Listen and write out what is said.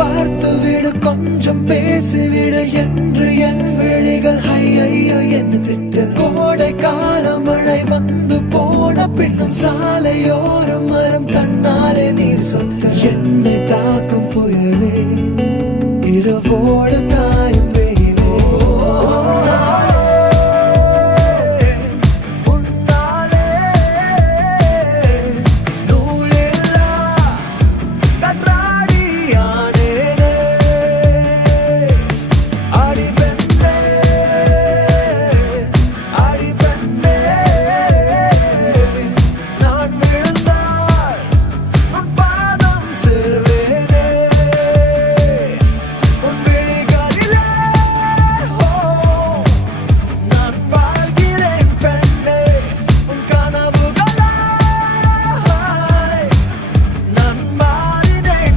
பார்த்துவிடு, கொஞ்சம் பேசிவிடு என்று என் விழிகள் ஐயோ என்ன திட்டு. கோடை கால மழை வந்து போன பின்னும் சாலையோரம் மரம் தன்னாலே நீர் சொட்டு. என்னை தாக்கும் புயலே இரவோடு